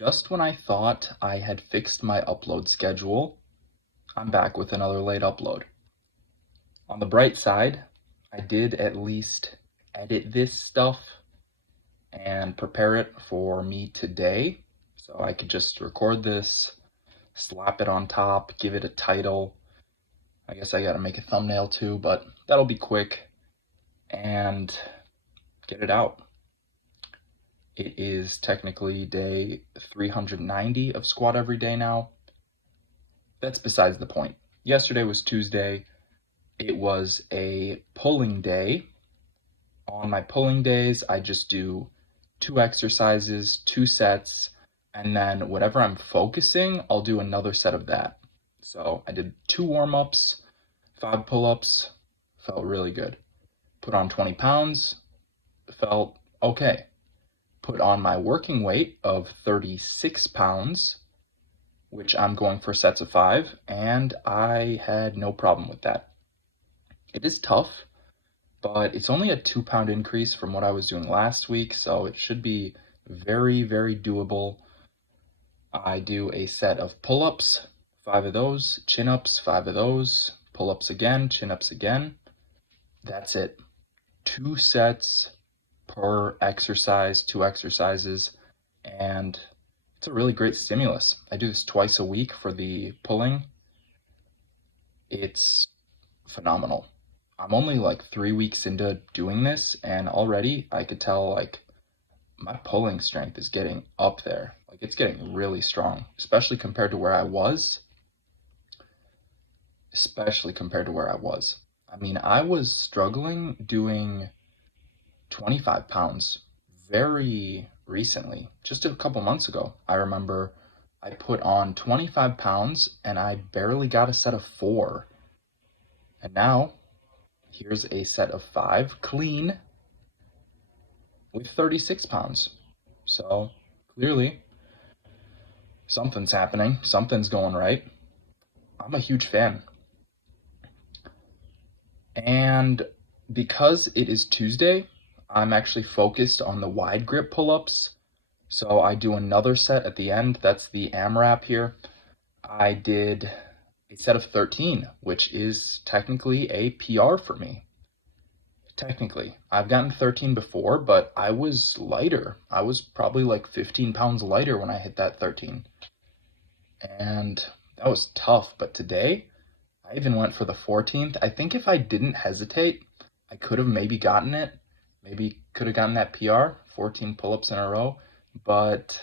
Just when I thought I had fixed my upload schedule, I'm back with another late upload. On the bright side, I did at least edit this stuff and prepare it for me today. So I could just record this, slap it on top, give it a title. I guess I gotta make a thumbnail too, but that'll be quick and get it out. It is technically day 390 of squat every day now. That's besides the point. Yesterday was Tuesday. It was a pulling day. On my pulling days, I just do 2 exercises, 2 sets, and then whatever I'm focusing, I'll do another set of that. So I did 2 warm-ups, 5 pull-ups, felt really good. Put on 20 pounds, felt okay. Put on my working weight of 36 pounds, which I'm going for sets of 5, and I had no problem with that. It is tough, but it's only a 2-pound increase from what I was doing last week, so it should be very, very doable. I do a set of pull-ups, 5 of those, chin-ups, 5 of those, pull-ups again, chin-ups again. That's it. 2 sets per exercise, 2 exercises, and it's a really great stimulus. I do this twice a week for the pulling. It's phenomenal. I'm only like 3 weeks into doing this, and already I could tell like my pulling strength is getting up there. Like it's getting really strong, especially compared to where I was. I mean, I was struggling doing 25 pounds very recently. Just a couple months ago, I remember I put on 25 pounds and I barely got a set of 4. And now, here's a set of 5 clean with 36 pounds. So clearly, something's happening, something's going right. I'm a huge fan. And because it is Tuesday, I'm actually focused on the wide grip pull-ups. So I do another set at the end. That's the AMRAP here. I did a set of 13, which is technically a PR for me. Technically, I've gotten 13 before, but I was lighter. I was probably like 15 pounds lighter when I hit that 13. And that was tough, but today, I even went for the 14th. I think if I didn't hesitate, I could have maybe gotten it. Maybe could have gotten that PR, 14 pull-ups in a row, but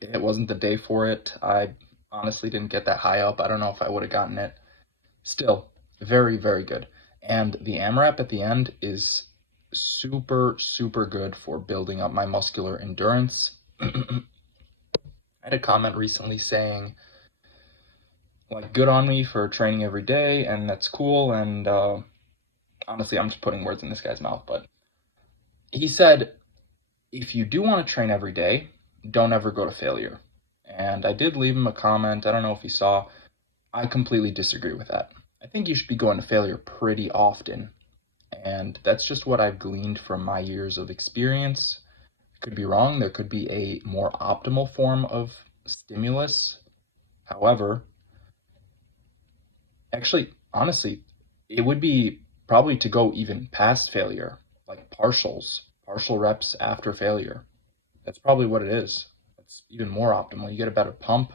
it wasn't the day for it. I honestly didn't get that high up. I don't know if I would have gotten it. Still, very, very good. And the AMRAP at the end is super, super good for building up my muscular endurance. I had a comment recently saying, like, good on me for training every day, and that's cool, and honestly, I'm just putting words in this guy's mouth, but he said, if you do want to train every day, don't ever go to failure. And I did leave him a comment. I don't know if he saw. I completely disagree with that. I think you should be going to failure pretty often. And that's just what I've gleaned from my years of experience. Could be wrong. There could be a more optimal form of stimulus. However, actually, honestly, it would be probably to go even past failure, like partial reps after failure. That's probably what it is. It's even more optimal. You get a better pump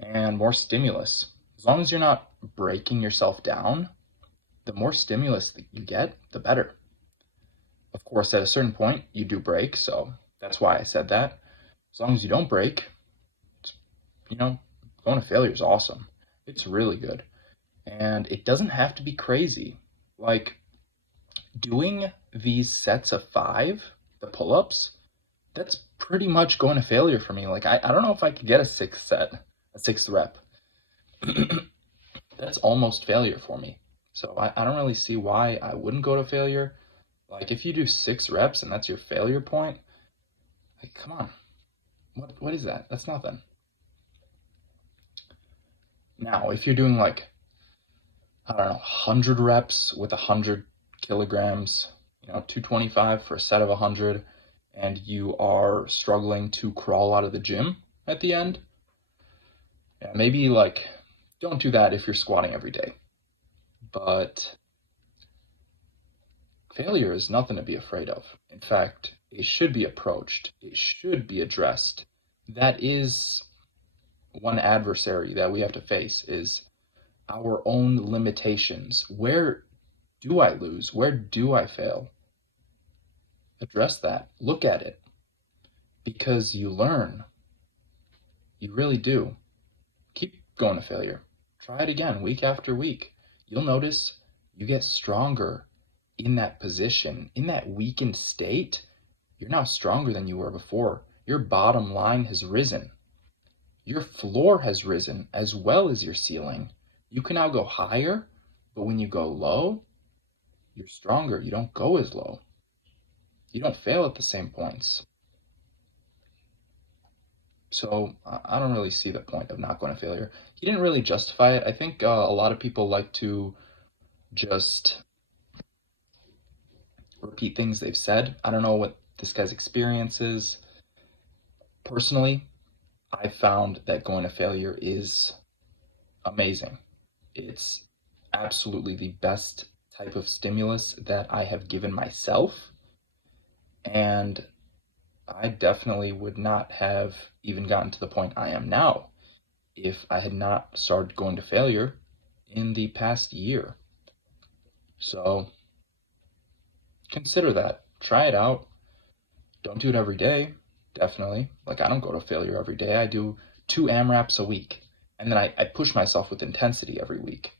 and more stimulus. As long as you're not breaking yourself down, the more stimulus that you get, the better. Of course, at a certain point, you do break, so that's why I said that. As long as you don't break, going to failure is awesome. It's really good. And it doesn't have to be crazy. Like, doing these sets of 5, the pull-ups, that's pretty much going to failure for me. Like, I don't know if I could get a 6th rep. That's almost failure for me. So I don't really see why I wouldn't go to failure. Like, if you do 6 reps and that's your failure point, like, come on. What is that? That's nothing. Now, if you're doing like, I don't know, 100 reps with 100 kilograms, 225 for a set of 100, and you are struggling to crawl out of the gym at the end, yeah, maybe like don't do that if you're squatting every day. But failure is nothing to be afraid of. In fact, it should be approached, it should be addressed. That is one adversary that we have to face is our own limitations. Where do I lose? Where do I fail? Address that. Look at it. Because you learn. You really do. Keep going to failure. Try it again week after week. You'll notice you get stronger in that position, in that weakened state. You're now stronger than you were before. Your bottom line has risen. Your floor has risen as well as your ceiling. You can now go higher, but when you go low, you're stronger. You don't go as low. You don't fail at the same points. So I don't really see the point of not going to failure. He didn't really justify it. I think a lot of people like to just repeat things they've said. I don't know what this guy's experience is. Personally, I found that going to failure is amazing. It's absolutely the best type of stimulus that I have given myself. And I definitely would not have even gotten to the point I am now if I had not started going to failure in the past year. So consider that. Try it out. Don't do it every day, definitely. Like, I don't go to failure every day. I do 2 AMRAPs a week. And then I push myself with intensity every week.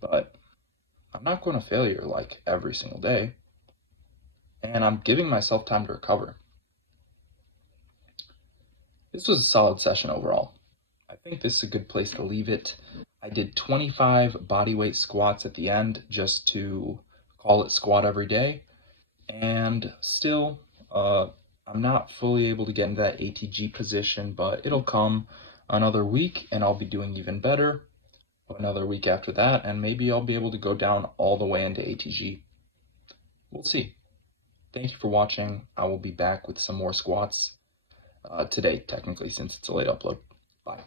But I'm not going to failure like every single day. And I'm giving myself time to recover. This was a solid session overall. I think this is a good place to leave it. I did 25 bodyweight squats at the end just to call it squat every day. And still, I'm not fully able to get into that ATG position, but it'll come another week and I'll be doing even better. Another week after that, and maybe I'll be able to go down all the way into ATG. We'll see. Thank you for watching. I will be back with some more squats today, technically, since it's a late upload. Bye.